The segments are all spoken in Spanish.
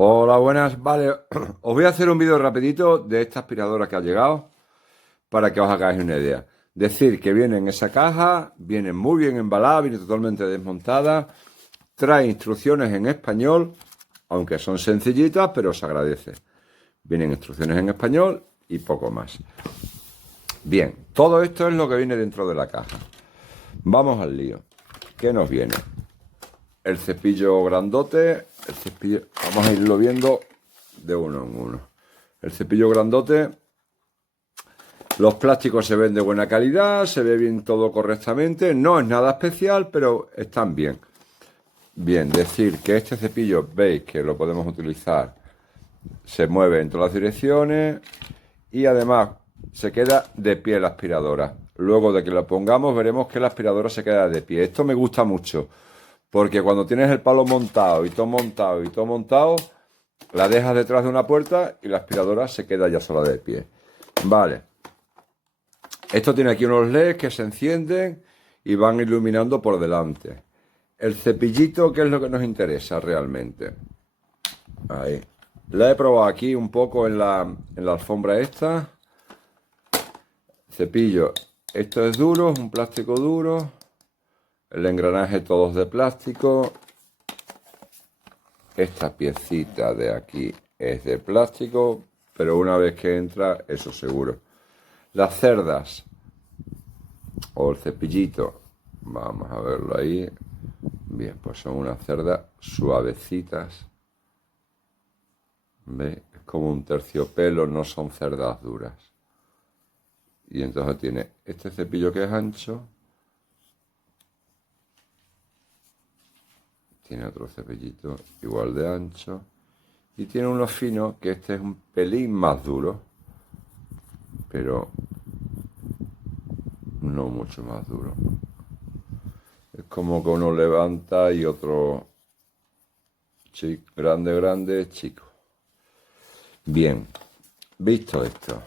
Hola, buenas. Vale, os voy a hacer un vídeo rapidito de esta aspiradora que ha llegado para que os hagáis una idea. Decir que viene en esa caja, viene muy bien embalada, viene totalmente desmontada, trae instrucciones en español, aunque son sencillitas, pero se agradece. Vienen instrucciones en español y poco más. Bien, todo esto es lo que viene dentro de la caja. Vamos al lío. ¿Qué nos viene? El cepillo grandote, el cepillo, vamos a irlo viendo de uno en uno. El cepillo grandote, los plásticos se ven de buena calidad, se ve bien todo correctamente, no es nada especial, pero están bien. Bien, decir que este cepillo, veis que lo podemos utilizar, se mueve en todas las direcciones y además se queda de pie la aspiradora. Luego de que lo pongamos veremos que la aspiradora se queda de pie. Esto me gusta mucho. Porque cuando tienes el palo montado y todo montado y todo montado, la dejas detrás de una puerta y la aspiradora se queda ya sola de pie. Vale. Esto tiene aquí unos LEDs que se encienden y van iluminando por delante. El cepillito, ¿qué es lo que nos interesa realmente? Ahí. La he probado aquí un poco en la alfombra esta. Cepillo. Esto es duro, es un plástico duro. El engranaje todo es de plástico. Esta piecita de aquí es de plástico, pero una vez que entra, eso seguro. Las cerdas o el cepillito, vamos a verlo ahí. Bien, pues son unas cerdas suavecitas. ¿Veis? Es como un terciopelo, no son cerdas duras. Y entonces tiene este cepillo que es ancho. Tiene otro cepillito igual de ancho. Y tiene uno fino, que este es un pelín más duro. Pero no mucho más duro. Es como que uno levanta y otro grande, chico. Bien, visto esto,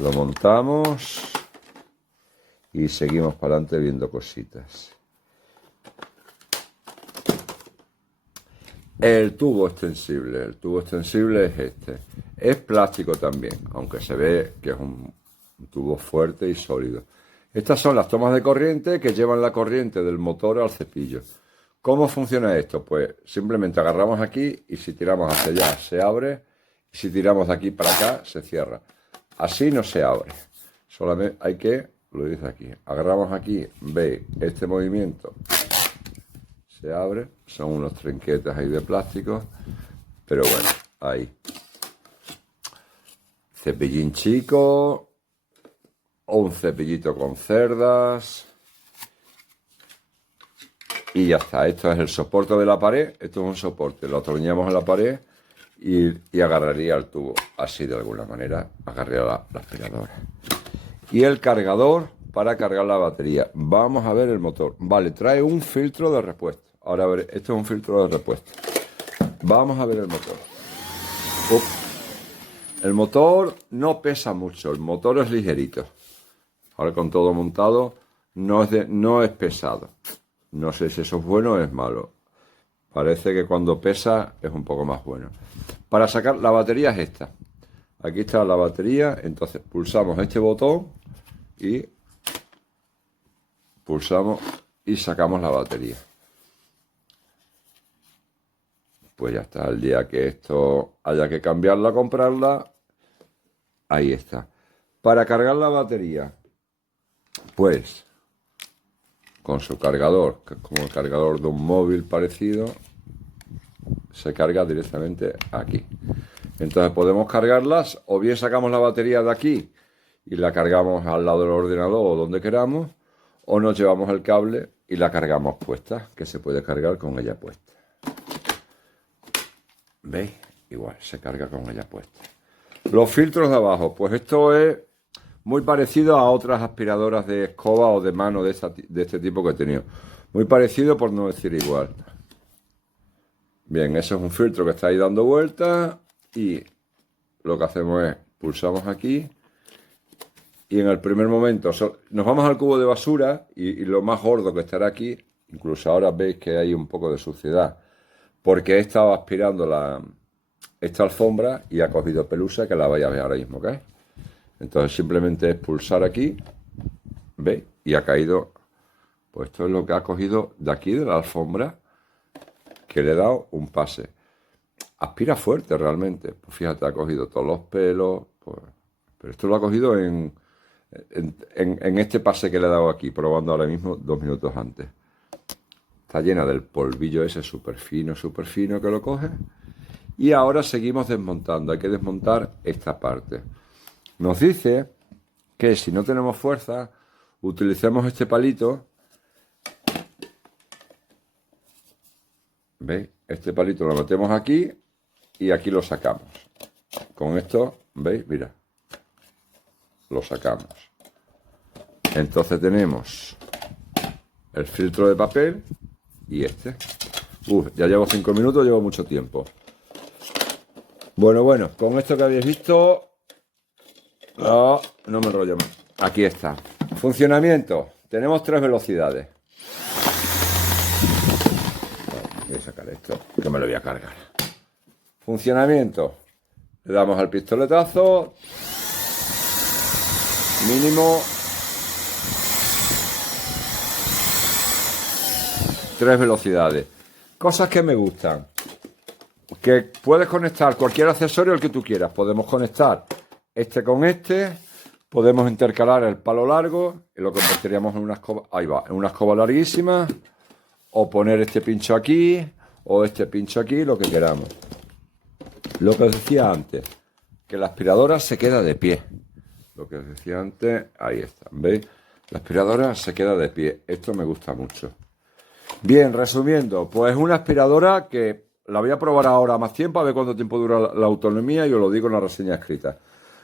lo montamos y seguimos para adelante viendo cositas. El tubo extensible es este. Es plástico también, aunque se ve que es un tubo fuerte y sólido. Estas son las tomas de corriente que llevan la corriente del motor al cepillo. ¿Cómo funciona esto? Pues simplemente agarramos aquí y si tiramos hacia allá se abre, y si tiramos de aquí para acá se cierra. Así no se abre. Solamente hay que, lo dice aquí, agarramos aquí, veis este movimiento. Se abre, son unos trinquetes ahí de plástico, pero bueno, ahí. Cepillín chico, o un cepillito con cerdas. Y ya está, esto es el soporte de la pared, esto es un soporte, lo atornillamos en la pared y agarraría el tubo, así de alguna manera, agarraría la aspiradora. Y el cargador para cargar la batería. Vamos a ver el motor. Vale, trae un filtro de repuesto. Ahora a ver, esto es un filtro de repuesto. Vamos a ver el motor. El motor no pesa mucho, el motor es ligerito. Ahora con todo montado no es pesado. No sé si eso es bueno o es malo. Parece que cuando pesa es un poco más bueno. Para sacar la batería es esta. Aquí está la batería, entonces pulsamos este botón y pulsamos y sacamos la batería. Pues ya está, el día que esto haya que cambiarla, comprarla, ahí está. Para cargar la batería, pues con su cargador, que es como el cargador de un móvil parecido, se carga directamente aquí. Entonces podemos cargarlas, o bien sacamos la batería de aquí y la cargamos al lado del ordenador o donde queramos, o nos llevamos el cable y la cargamos puesta, que se puede cargar con ella puesta. ¿Veis? Igual, se carga con ella puesta. Los filtros de abajo, pues esto es muy parecido a otras aspiradoras de escoba o de mano de este tipo que he tenido. Muy parecido, por no decir igual. Bien, eso es un filtro que está ahí dando vueltas y lo que hacemos es pulsamos aquí y en el primer momento nos vamos al cubo de basura y lo más gordo que estará aquí, incluso ahora veis que hay un poco de suciedad, porque he estado aspirando esta alfombra y ha cogido pelusa, que la vais a ver ahora mismo, ¿ok? Entonces simplemente es pulsar aquí, ¿veis? Y ha caído, pues esto es lo que ha cogido de aquí de la alfombra, que le he dado un pase. Aspira fuerte realmente, pues fíjate, ha cogido todos los pelos, pues, pero esto lo ha cogido en este pase que le he dado aquí, probando ahora mismo 2 minutos antes. Está llena del polvillo ese súper fino que lo coge. Y ahora seguimos desmontando, hay que desmontar esta parte. Nos dice que si no tenemos fuerza, utilicemos este palito. ¿Veis? Este palito lo metemos aquí y aquí lo sacamos. Con esto, ¿veis? Mira, lo sacamos. Entonces tenemos el filtro de papel y este. Ya llevo 5 minutos, llevo mucho tiempo. Bueno, con esto que habéis visto, no me enrollo más. Aquí está. Funcionamiento. Tenemos 3 velocidades. Voy a sacar esto, que me lo voy a cargar. Funcionamiento. Le damos al pistoletazo. Mínimo 3 velocidades. Cosas que me gustan. Que puedes conectar cualquier accesorio el que tú quieras. Podemos conectar este con este. Podemos intercalar el palo largo y lo convertiríamos en una escoba. Ahí va, en una escoba larguísima. O poner este pincho aquí. O este pincho aquí, lo que queramos. Lo que os decía antes. Que la aspiradora se queda de pie. Lo que os decía antes. Ahí está. ¿Veis? La aspiradora se queda de pie. Esto me gusta mucho. Bien, resumiendo. Pues una aspiradora que la voy a probar ahora más tiempo, a ver cuánto tiempo dura la autonomía, y os lo digo en la reseña escrita.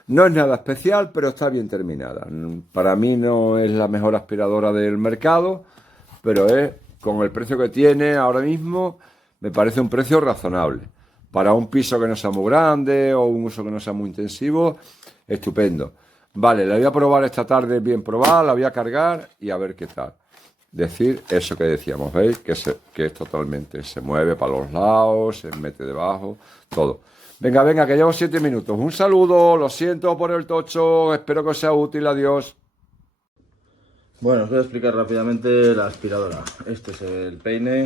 No es nada especial, pero está bien terminada. Para mí no es la mejor aspiradora del mercado, pero es, con el precio que tiene ahora mismo, me parece un precio razonable. Para un piso que no sea muy grande o un uso que no sea muy intensivo, estupendo. Vale, la voy a probar esta tarde bien probada, la voy a cargar y a ver qué tal. Decir eso que decíamos, ¿veis? Que es totalmente, se mueve para los lados, se mete debajo, todo. Venga, que llevo 7 minutos. Un saludo, lo siento por el tocho, espero que os sea útil, adiós. Bueno, os voy a explicar rápidamente la aspiradora. Este es el peine,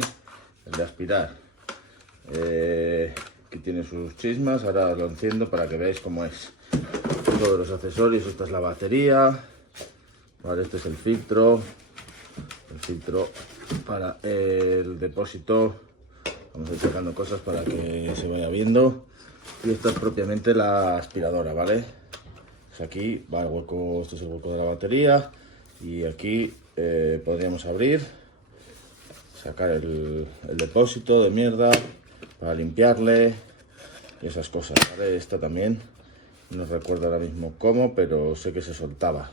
el de aspirar. Aquí tiene sus chismas, ahora lo enciendo para que veáis cómo es. Todos los accesorios, esta es la batería, vale, este es el filtro para el depósito. Vamos a ir sacando cosas para que se vaya viendo. Y esta es propiamente la aspiradora, ¿vale? Pues aquí va el hueco, este es el hueco de la batería. Y aquí podríamos abrir, sacar el depósito de mierda para limpiarle y esas cosas, ¿vale? Esta también, no recuerdo ahora mismo cómo, pero sé que se soltaba.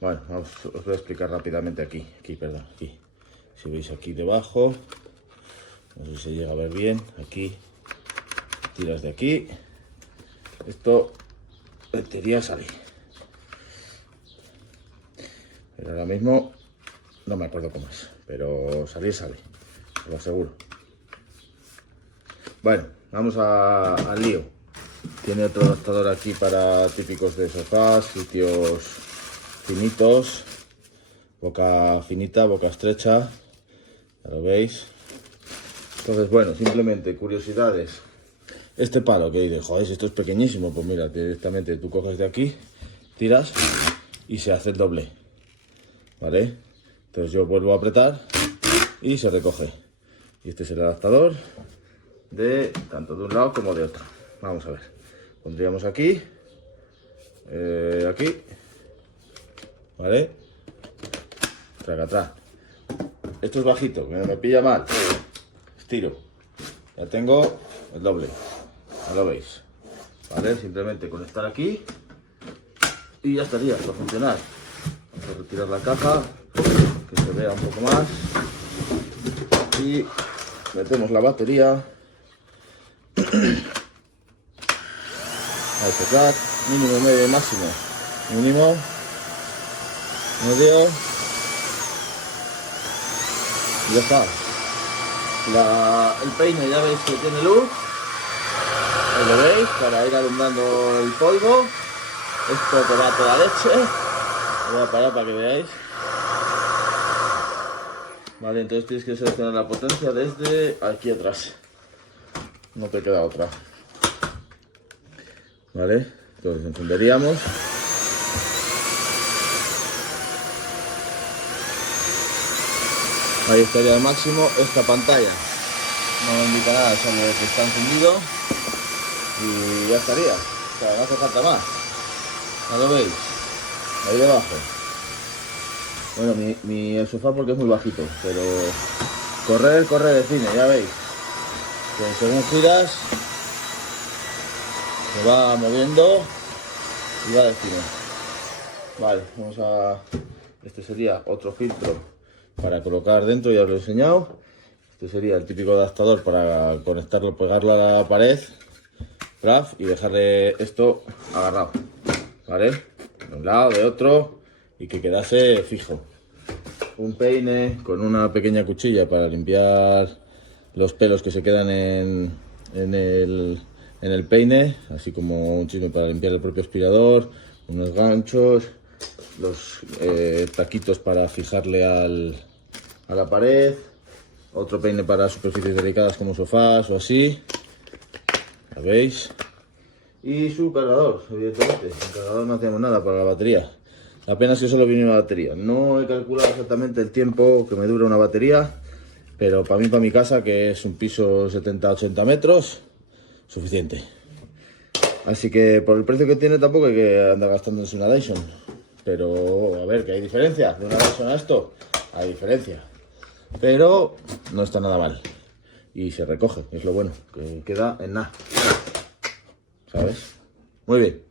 Bueno, os voy a explicar rápidamente aquí. Si veis aquí debajo, no sé si se llega a ver bien, aquí, tiras de aquí, esto en teoría sale. Pero ahora mismo no me acuerdo cómo es, pero salir sale, os lo aseguro. Bueno, vamos al lío. Tiene otro adaptador aquí para típicos de sofás, sitios finitos, boca finita, boca estrecha, ya lo veis. Entonces, bueno, simplemente curiosidades. Este palo que dice, joder, esto es pequeñísimo, pues mira, directamente tú coges de aquí, tiras y se hace el doble, ¿vale? Entonces yo vuelvo a apretar y se recoge. Y este es el adaptador de tanto de un lado como de otro. Vamos a ver, pondríamos aquí, aquí, ¿vale? Traca. Esto es bajito, que me pilla mal. Estiro. Ya tengo el doble. Ya lo veis. ¿Vale? Simplemente conectar aquí y ya estaría, va a funcionar. Vamos a retirar la caja, que se vea un poco más. Y metemos la batería. A tocar. Mínimo, medio y máximo. Mínimo. Medio. Y ya está. El peine ya veis que tiene luz, ahí lo veis, para ir alumbrando el polvo. Esto que va a toda leche. Lo voy a parar para que veáis. Vale, entonces tienes que seleccionar la potencia desde aquí atrás. No te queda otra. Vale, entonces encenderíamos. Ahí estaría al máximo. Esta pantalla no indica nada, solo que está encendido. Y ya estaría. O sea, no hace falta más. ¿No lo veis? Ahí debajo. Bueno, el sofá porque es muy bajito, pero corre de cine, ya veis. Que según giras, se va moviendo y va de cine. Vale, vamos a... Este sería otro filtro para colocar dentro, ya os lo he enseñado. Este sería el típico adaptador para conectarlo, pegarlo a la pared, y dejarle esto agarrado, ¿vale? De un lado, de otro, y que quedase fijo. Un peine con una pequeña cuchilla para limpiar los pelos que se quedan en el peine, así como un chisme para limpiar el propio aspirador, unos ganchos, los taquitos para fijarle a la pared, otro peine para superficies delicadas como sofás o así, ¿ya veis? Y su cargador, evidentemente. El cargador no hacemos nada para la batería. La pena es que solo viene una batería. No he calculado exactamente el tiempo que me dura una batería, pero para mí, para mi casa, que es un piso 70-80 metros, suficiente. Así que por el precio que tiene tampoco hay que andar gastándose una Dyson. Pero a ver, que hay diferencia de una Dyson a esto. Hay diferencia. Pero no está nada mal. Y se recoge, es lo bueno, que queda en nada. ¿Sabes? Muy bien.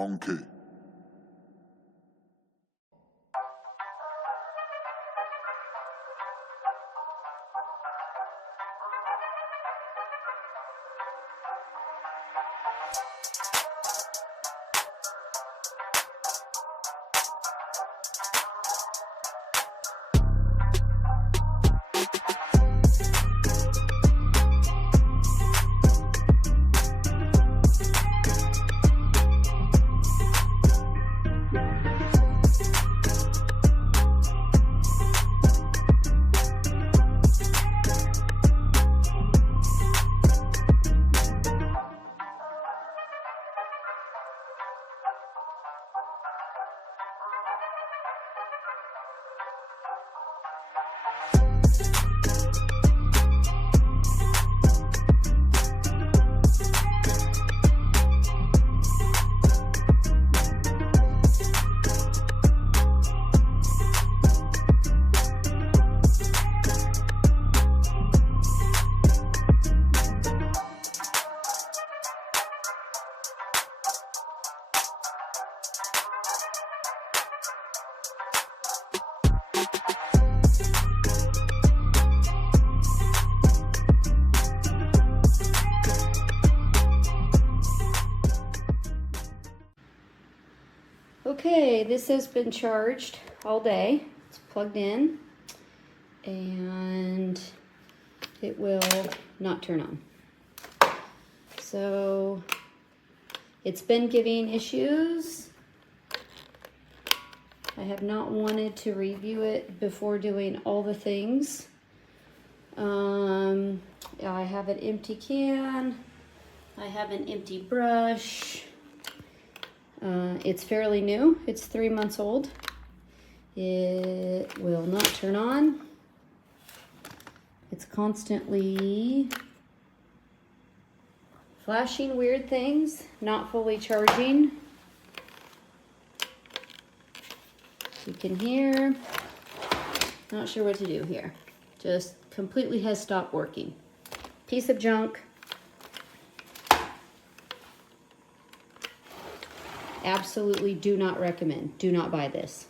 monkey. Okay, this has been charged all day. It's plugged in and it will not turn on. So it's been giving issues. I have not wanted to review it before doing all the things. I have an empty can. I have an empty brush. It's fairly new. It's 3 months old. It will not turn on. It's constantly flashing weird things, not fully charging. You can hear. Not sure what to do here. Just completely has stopped working. Piece of junk. Absolutely do not recommend. Do not buy this.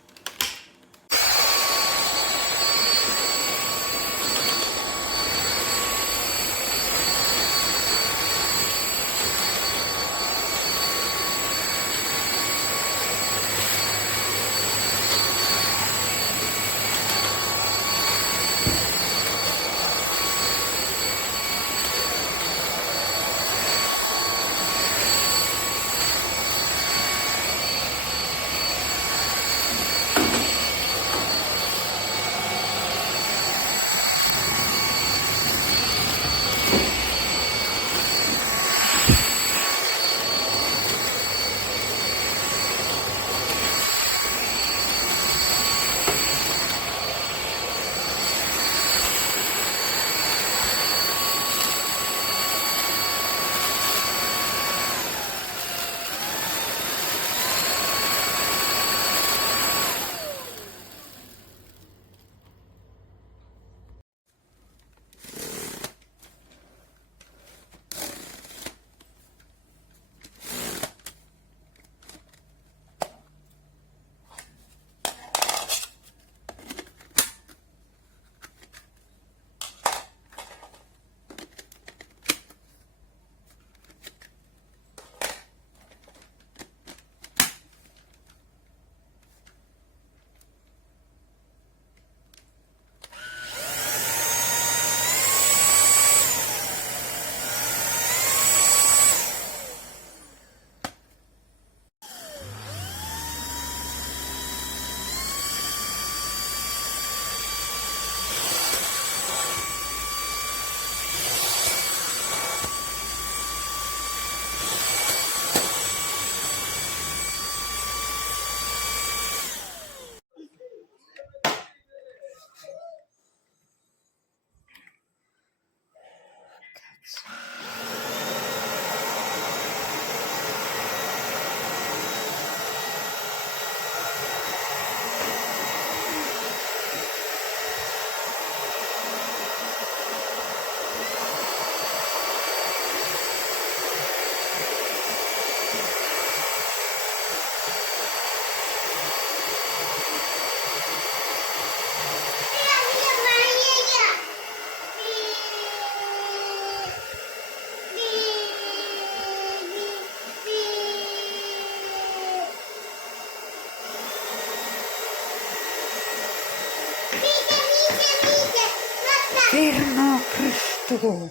infierno, Cristo.